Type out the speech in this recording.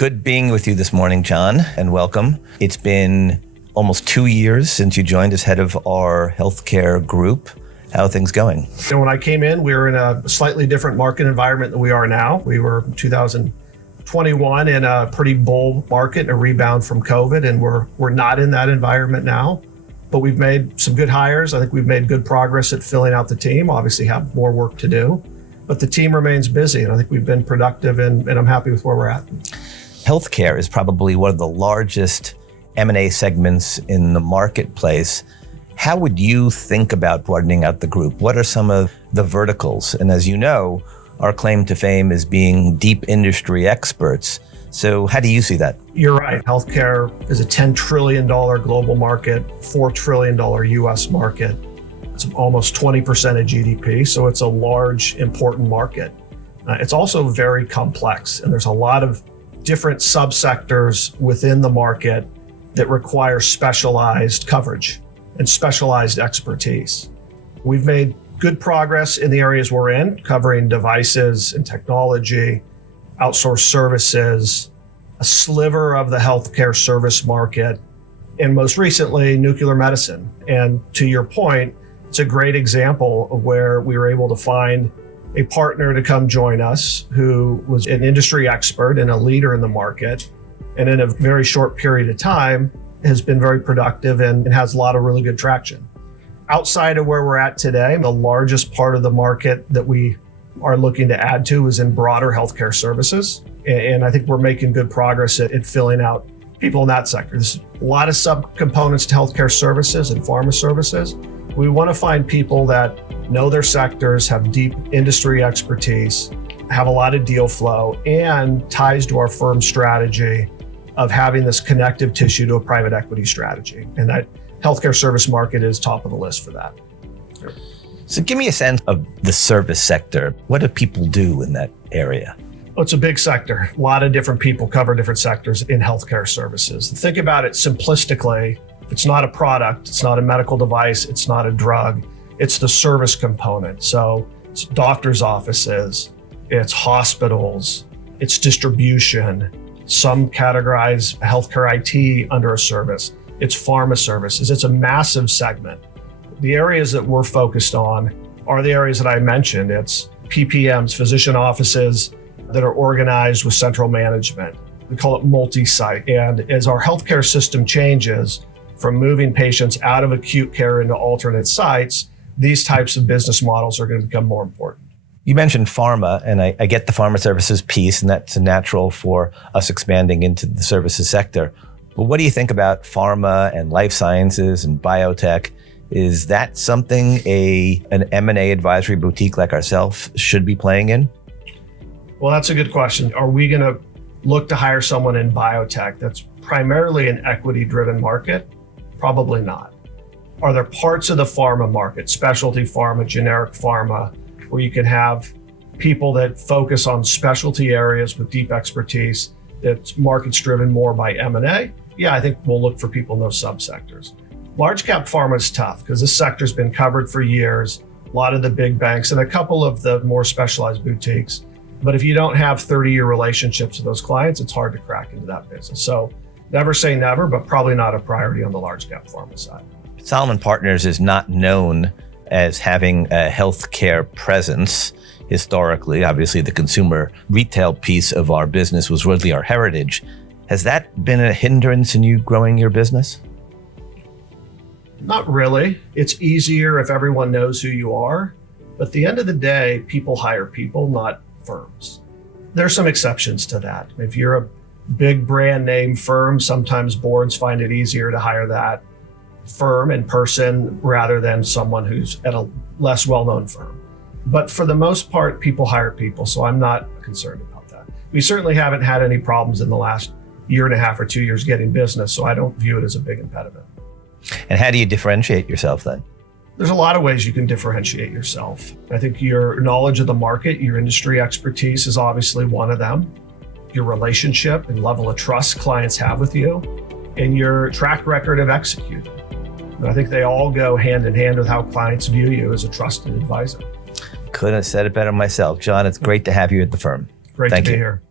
Good being with you this morning, John, and welcome. It's been almost 2 years since you joined as head of our healthcare group. How are things going? When I came in, we were in a slightly different market environment than we are now. We were in 2021 in a pretty bull market and a rebound from COVID, and we're not in that environment now. But we've made some good hires. I think we've made good progress at filling out the team. Obviously have more work to do, but the team remains busy, and I think we've been productive, and I'm happy with where we're at. Healthcare is probably one of the largest M&A segments in the marketplace. How would you think about broadening out the group? What are some of the verticals? And as you know, our claim to fame is being deep industry experts. So how do you see that? You're right. Healthcare is a $10 trillion global market, $4 trillion US market. It's almost 20% of GDP. So it's a large, important market. It's also very complex, and there's a lot of different subsectors within the market that require specialized coverage and specialized expertise. We've made good progress in the areas we're in, covering devices and technology, outsourced services, a sliver of the healthcare service market, and most recently, nuclear medicine. And to your point, it's a great example of where we were able to find a partner to come join us who was an industry expert and a leader in the market, and in a very short period of time has been very productive and has a lot of really good traction. Outside of where we're at today, the largest part of the market that we are looking to add to is in broader healthcare services. And I think we're making good progress at filling out people in that sector. There's a lot of subcomponents to healthcare services and pharma services. We want to find people that know their sectors, have deep industry expertise, have a lot of deal flow, and ties to our firm strategy of having this connective tissue to a private equity strategy. And that healthcare service market is top of the list for that. So give me a sense of the service sector. What do people do in that area? Well, it's a big sector. A lot of different people cover different sectors in healthcare services. Think about it simplistically. It's not a product, it's not a medical device, it's not a drug, it's the service component. So it's doctor's offices, it's hospitals, it's distribution. Some categorize healthcare IT under a service. It's pharma services. It's a massive segment. The areas that we're focused on are the areas that I mentioned. It's PPMs, physician offices that are organized with central management. We call it multi-site. And as our healthcare system changes from moving patients out of acute care into alternate sites, these types of business models are going to become more important. You mentioned pharma, and I get the pharma services piece, and that's natural for us expanding into the services sector. But what do you think about pharma and life sciences and biotech? Is that something an M&A advisory boutique like ourselves should be playing in? Well, that's a good question. Are we going to look to hire someone in biotech that's primarily an equity-driven market? Probably not. Are there parts of the pharma market, specialty pharma, generic pharma, where you can have people that focus on specialty areas with deep expertise, that's markets driven more by M&A? Yeah, I think we'll look for people in those subsectors. Large cap pharma is tough because this sector's been covered for years, a lot of the big banks and a couple of the more specialized boutiques. But if you don't have 30-year relationships with those clients, it's hard to crack into that business. So never say never, but probably not a priority on the large cap pharma side. Salomon Partners is not known as having a healthcare presence historically. Obviously, the consumer retail piece of our business was really our heritage. Has that been a hindrance in you growing your business? Not really. It's easier if everyone knows who you are. But at the end of the day, people hire people, not firms. There's some exceptions to that. If you're a big brand name firm, sometimes boards find it easier to hire that firm in person rather than someone who's at a less well-known firm. But for the most part, people hire people, so I'm not concerned about that. We certainly haven't had any problems in the last year and a half or 2 years getting business, so I don't view it as a big impediment. And how do you differentiate yourself then? There's a lot of ways you can differentiate yourself. I think your knowledge of the market, your industry expertise is obviously one of them. Your relationship and level of trust clients have with you, and your track record of executing. And I think they all go hand in hand with how clients view you as a trusted advisor. Couldn't have said it better myself. John, it's great to have you at the firm. Great to be here.